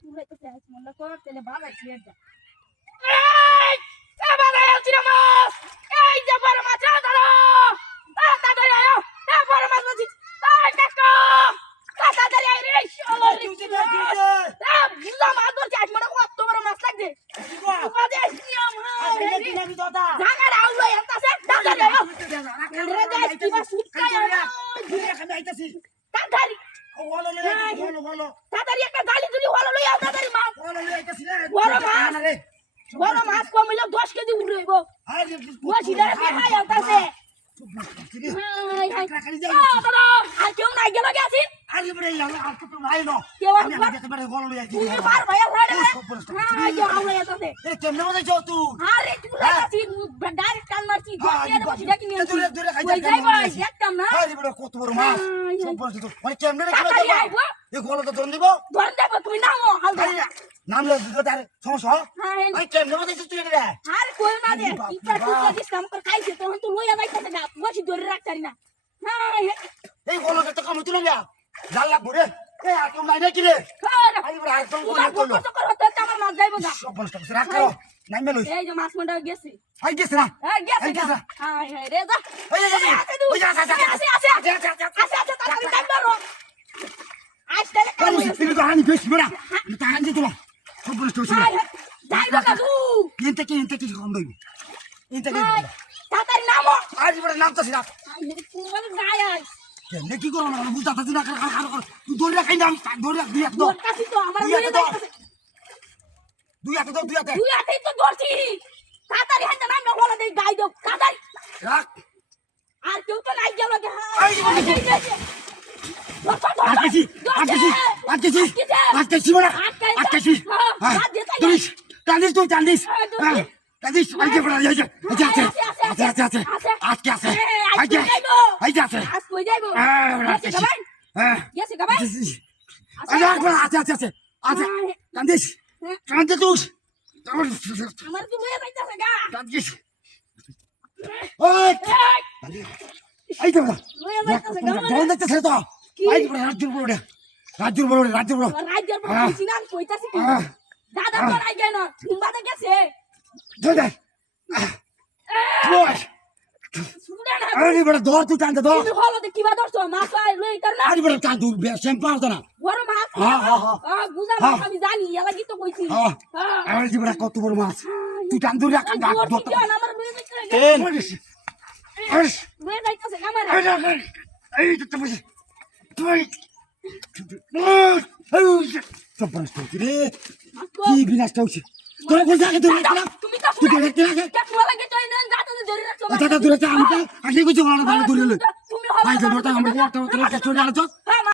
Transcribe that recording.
তুই হয়তো চাস মনে কর তাহলে ভালো ছিল এটা এই সাবারে আছিরা মাছ এই যে বড় মাছ ধরো তাড়াতাড়ি আয় এ বড় মাছ মাছ এই কাকা তাড়াতাড়ি আয় রে শালা রে বুঝা মাছ ধরছি আজ মনে কত বড় মাছ লাগবে বাদে নিয়ম জায়গা রাউলো এন্তাছে তাড়াতাড়ি আয় রে দেখ কি বাস উঠকায় তাড়াতাড়ি তাড়াতাড়ি একটা গালি তুলি হলো লইয়া তাড়াতাড়ি মাছ বড় মাছ কমিলে 10 কেজি উঠইব বসি ধরে খাই আনতাছে হাই হাই দাদা আর কেউ নাই গেল গেছি আরে বড় ইয়ালা আর তো নাই ন কেউ আর আমি যেতে পারে গলো লইয়া তুমি পার ভাইয়া ভাড়া হ্যাঁ কেউ আউলে আনতাছে এ কেমনে বলে যাও তুই আরে তুই লাগাছি ডাইরেক্ট কান মারছি দিয়ে বসি ডাকি নিয়ে দূরে দূরে খাই ওই যাই ভাই দেখতাম না আরে বড় কত বড় মাছ সব বলছ তো মানে কেমনে রে খাবে তাড়াতাড়ি আইবো এ গলো তো দন দিব ধরে দেখো তুমি নামো হাল ধরে নাম লো তার সমস্যা হ্যাঁ ভাই কেমনে বলে তুই রে আরে কই না দে ইচ্ছা কুচ্ছা দিস কাম করে খাইছে তখন তুই লইয়া যাইতাছে না বসি ধরে রাখতারি না হ্যাঁ এই গলো তো কাম তুই না জাল্লা পড়ে এ আর কেউ নাই নাকি রে আরে বড় আর তো গলো কত কর হতে আমার মাছ যাইবো না সব বলছ রাখ করো নাই মেলই এই যে মাছ মন্ডা গেছে আই গেছ না এই গেছে হাই হাই রে যা ওই যা আসে তাড়াতাড়ি টাইম মারো আসতে তুমি তো হানি বেশি বড় তা হানি তোলা সব বলছ তো যাইবো না তুই ইনতে কি কম দইবি ইনতে কি তাড়াতাড়ি নামো আজ বড় নাম তো সিরা তুমি গায় আই কেন কি করো না বুঝতা তাছি না তুই দৌড় রাখাই নাম দৌড় রাখ দুই হাত দাও কাছি তো আমার লইয়া যাইতাছে দুই হাত দাও দুই হাতে তুই আতেই তো ধরছি তাড়াতাড়ি হাতে নাম বলে দেই গাই দাও তাড়াতাড়ি রাখ আর কেউ তো নাই গেল গে এই আজকে বড় আজকে তুই টানিস আজকে বড় আজকে আজকে আছে আজকে আছে আজ কই যাইবো গেছে গাবাই গেছে গাবাই আছে কান্দিস তুই আমার তো লইয়া যাইতাছে গা কান্দিস ওই এই তো লইয়া যাইতাছে গা দৌড় দেখতেছ তো এই বড় রাজ্যুর বড় রাজ্যের পর কইছিলাম কইতাছি কি দাদা তো নাই গেল ঘুমবাতে গেছে দে বস শুনে না আরে বড় দৌড় তুই টানতে দাও তুমি হলো দে কিবা ধরছো মাছ আই লই তার না আরে বড় কান তুই শ্যাম্পু আনতো না বড় মাছ বুঝা মাছ আমি জানি এলা কি তো কইছি আরে জীবন কত বড় মাছ তুই টান দূরে রাখ ধরছি কেন আমার লই যাইতাছে লই যাইতাছে আমার এই তো বসে তুই সব বড় রে কি বিনাশটা হচ্ছে তোরা কোন জায়গায় তুই তুমি তো তুই দেখতে লাগে কেন লাগে তুই না দাদা ধরে রাখছো দাদা দূরে চা আমি আগে কিছু ভালো ভালো দূরে লই তুমি ভাই হলো দৌড়টা আমরা একটা তোরা স্টোরি আলো